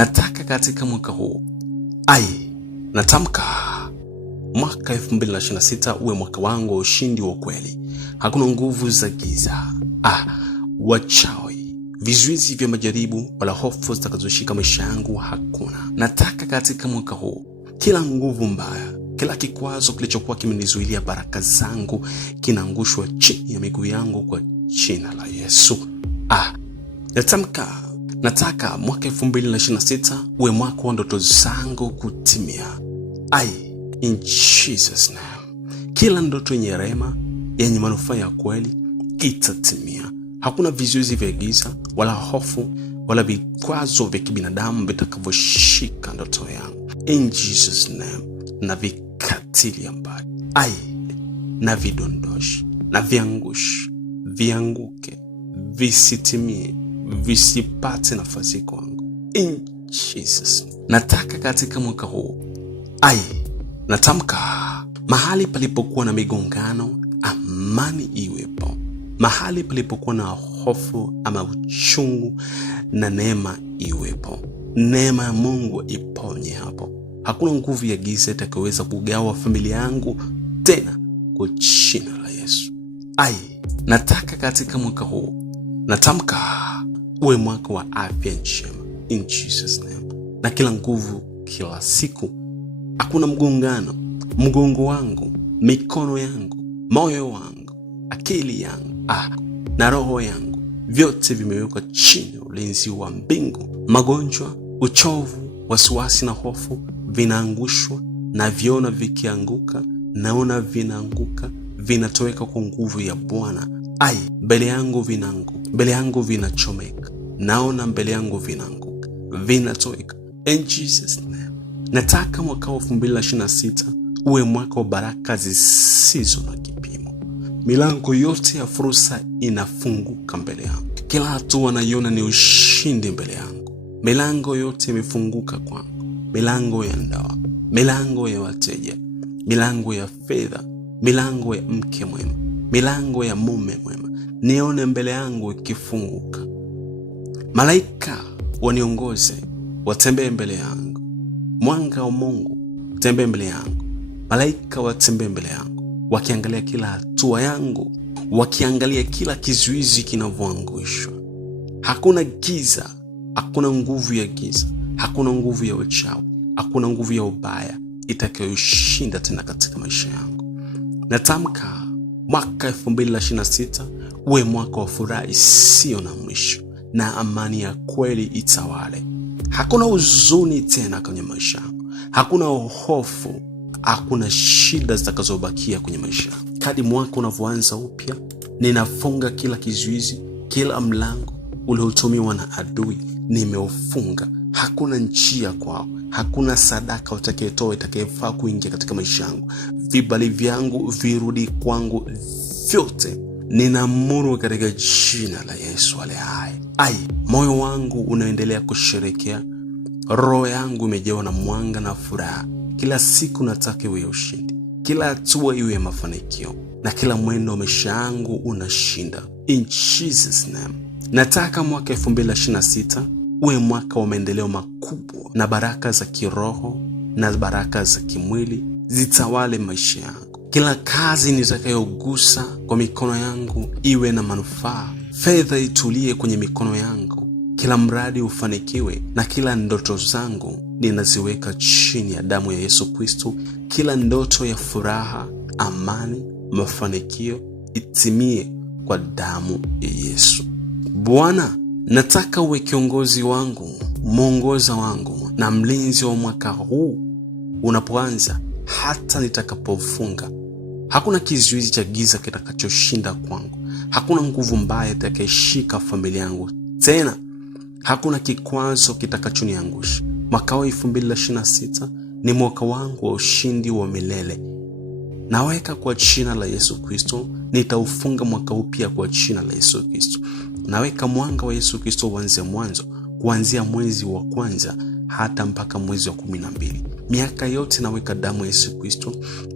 Nataka katika mwaka huu, natamka mwaka 2026 uwe mwaka wangu wa ushindi wa kweli. Hakuna nguvu za giza, wachawi, vizuizi vya majaribu wala hofu zitakazoshika maisha yangu hakuna. Nataka katika mwaka huu kila nguvu mbaya, kila kikwazo kilichokuwa kimenizuilia baraka zangu kinaangushwa chini ya miguu yangu kwa jina la Yesu. Nataka mwaka 2026 uwe mwaka wa ndoto zangu kutimia. In Jesus name. Kila ndoto yenye rehema, yenye manufaa ya kweli itatimia. Hakuna vizuizi vya giza wala hofu wala vikwazo vya kibinadamu vitakavyoshika ndoto yangu. In Jesus name. Na vikatilia mbali. Na vidondoshi, na viangushi, vianguke, visitimie, visipate nafasi kwangu. In Jesus. Nataka katika mwaka huu, natamka mahali palipokuwa na migongano, amani iwepo. Mahali palipokuwa na hofu ama uchungu, na neema iwepo. Neema ya Mungu iponye hapo. Hakuna nguvu ya giza itakayoweza kugawa familia yangu tena kwa jina la Yesu. Nataka katika mwaka huu, natamka uwe mwaka wa afya njema. In Jesus name. Na kila nguvu, kila siku, hakuna mgongano. Mgongo wangu, mikono yangu, moyo wangu, akili yangu, na roho yangu, vyote vimewekwa chini ya ulinzi wa mbingu. Magonjwa, uchovu, wasiwasi na hofu vinaangushwa, na viona vikianguka, naona vinaanguka, vinatoweka kwa nguvu ya Bwana. Mbele yangu vinaanguka, mbele yangu vinachomeka, naona mbele yangu vinaanguka, vinatoweka. In Jesus name. Nataka mwaka 2026 uwe mwaka wa baraka zisizo na kipimo. Milango yote ya fursa inafunguka mbele yangu. Kila hatua naiona ni ushindi mbele yangu. Milango yote imefunguka kwangu. Milango ya ndoa, milango ya wateja, milango ya fedha, milango ya mke mwema, milango ya mume mwema, nione mbele yangu ikifunguka. Malaika waniongoze, watembee mbele yangu. Mwanga wa Mungu utembee mbele yangu. Malaika watembee mbele yangu, wakiangalia kila hatua yangu, wakiangalia kila kizuizi kinavyoangushwa. Hakuna giza, hakuna nguvu ya giza, hakuna nguvu ya uchawi, hakuna nguvu ya ubaya itakayoshinda tena katika maisha yangu. Natamka mwaka 2026 uwe mwaka wa furaha isiyo na mwisho, na amani ya kweli itawale. Hakuna huzuni tena kwenye maisha yangu. Hakuna hofu, hakuna shida zitakazobakia kwenye maisha yangu. Kadri mwaka unavyoanza upya, ninafunga kila kizuizi, kila mlango uliotumiwa na adui nimeufunga. Hakuna njia kwao, hakuna sadaka utakayetoa itakayefaa kuingia katika maisha yangu. Vibali vyangu virudi kwangu vyote, ninaamuru katika jina la Yesu aliye hai. Moyo wangu unaendelea kusherehekea, roho yangu imejawa na mwanga na furaha. Kila siku nataka iwe ushindi, kila hatua iwe mafanikio, na kila mwendo wa maisha yangu unashinda. In Jesus name. Nataka mwaka 2026 uwe mwaka wa maendeleo makubwa, na baraka za kiroho na baraka za kimwili zitawale maisha yangu. Kila kazi nitakayogusa kwa mikono yangu iwe na manufaa. Fedha itulie kwenye mikono yangu. Kila mradi ufanikiwe, na kila ndoto zangu ninaziweka chini ya damu ya Yesu Kristo. Kila ndoto ya furaha, amani, mafanikio itimie kwa damu ya Yesu. Bwana, nataka uwe kiongozi wangu, mwongoza wangu na mlinzi wa mwaka huu unapoanza hata nitakapofunga. Hakuna kizuizi cha giza kitakachoshinda kwangu. Hakuna nguvu mbaya itakayeshika familia yangu tena. Hakuna kikwazo kitakachoniangusha. Mwaka wa 2026 ni mwaka wangu wa ushindi wa milele. Naweka kwa jina la Yesu Kristo, nitaufunga mwaka upya kwa jina la Yesu Kristo. Naweka mwanga wa Yesu Kristo uanze mwanzo, kuanzia mwezi wa kwanza hata mpaka mwezi wa 12. Miaka yote naweka damu ya Yesu Kristo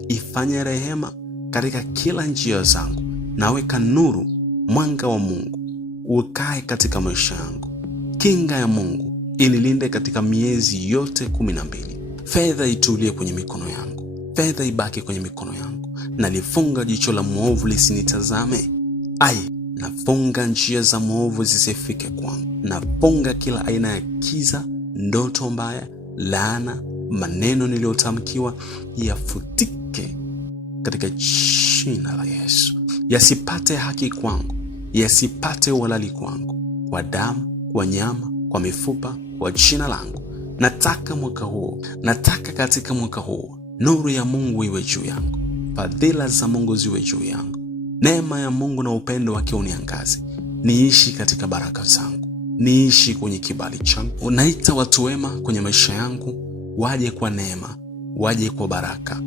ifanye rehema katika kila njia zangu. Naweka nuru, mwanga wa Mungu ukae katika maisha yangu. Kinga ya Mungu inilinde katika miezi yote 12. Fedha itulie kwenye mikono yangu, fedha ibaki kwenye mikono yangu. Nalifunga jicho la mwovu lisinitazame. Nafunga njia za mwovu zisifike kwangu. Nafunga kila aina ya kiza, ndoto mbaya, laana, maneno niliyotamkiwa yafutike katika jina la Yesu. Yasipate haki kwangu, yasipate uhalali kwangu, kwa damu, kwa nyama, kwa mifupa, kwa jina langu. Nataka katika mwaka huu nuru ya Mungu iwe juu yangu, fadhila za Mungu ziwe juu yangu, neema ya Mungu na upendo wake uniangaze. Niishi katika baraka zangu, niishi kwenye kibali changu. Unaita watu wema kwenye maisha yangu waje kwa neema, waje kwa baraka.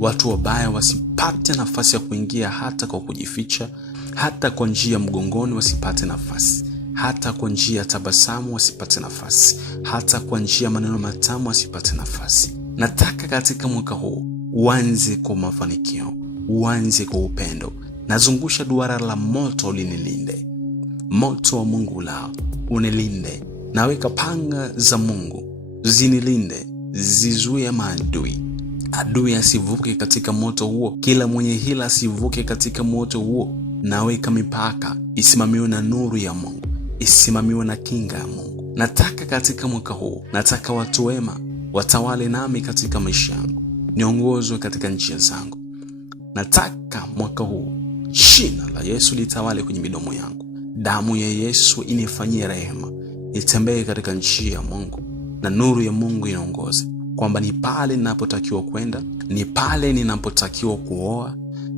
Watu wabaya wasipate nafasi ya kuingia, hata kwa kujificha, hata kwa njia mgongoni wasipate nafasi, hata kwa njia ya tabasamu wasipate nafasi, hata kwa njia maneno matamu wasipate nafasi. Nataka katika mwaka huu uanze kwa mafanikio, uanze kwa upendo. Nazungusha duara la moto linilinde, moto wa Mungu ulao unilinde. Naweka panga za Mungu zinilinde, zizuie maadui. Adui asivuke katika moto huo, kila mwenye hila asivuke katika moto huo. Naweka mipaka isimamiwe na nuru ya Mungu, isimamiwe na kinga ya Mungu. Nataka katika mwaka huu, nataka watu wema watawale nami katika maisha yangu, niongozwe katika njia zangu. Nataka mwaka huu jina la Yesu litawale kwenye midomo yangu. Damu ya Yesu inifanyie rehema, nitembee katika njia ya Mungu na nuru ya Mungu inaongoze, kwamba ni pale ninapotakiwa kwenda, ni pale ninapotakiwa kuoa,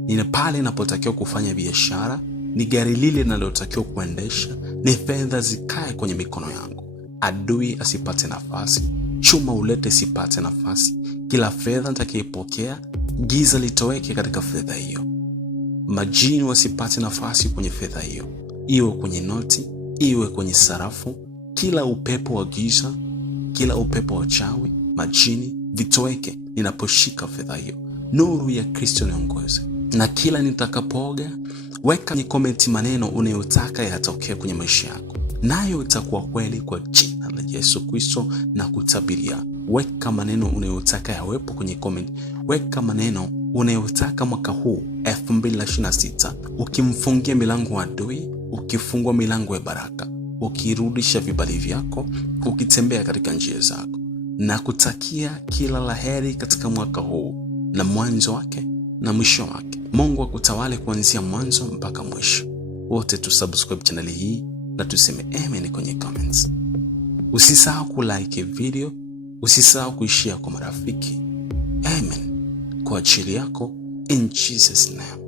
ni pale ninapotakiwa kufanya biashara, ni gari lile ninalotakiwa kuendesha, ni fedha zikae kwenye mikono yangu. Adui asipate nafasi, chuma ulete sipate nafasi. Kila fedha nitakayopokea, giza litoweke katika fedha hiyo. Majini wasipate nafasi kwenye fedha hiyo, iwe kwenye noti, iwe kwenye sarafu. Kila upepo wa giza, kila upepo wa chawi, majini vitoweke ninaposhika fedha hiyo. Nuru ya Kristo niongoze. Na kila nitakapooga, weka kwenye komenti maneno unayotaka yatokee kwenye maisha yako, nayo itakuwa kweli kwa jina la Yesu Kristo na kutabiria. Weka maneno unayotaka yawepo kwenye comment. Weka maneno unayotaka mwaka huu 2026 ukimfungia milango wa adui, ukifungua milango ya baraka, ukirudisha vibali vyako, ukitembea katika njia zako. Na kutakia kila laheri katika mwaka huu, na mwanzo wake na mwisho wake. Mungu akutawale kuanzia mwanzo mpaka mwisho. Wote tusubscribe channel hii na tuseme amen kwenye comments. Usisahau kulike video, usisahau kuishare kwa marafiki. Amen kwa ajili yako in Jesus name.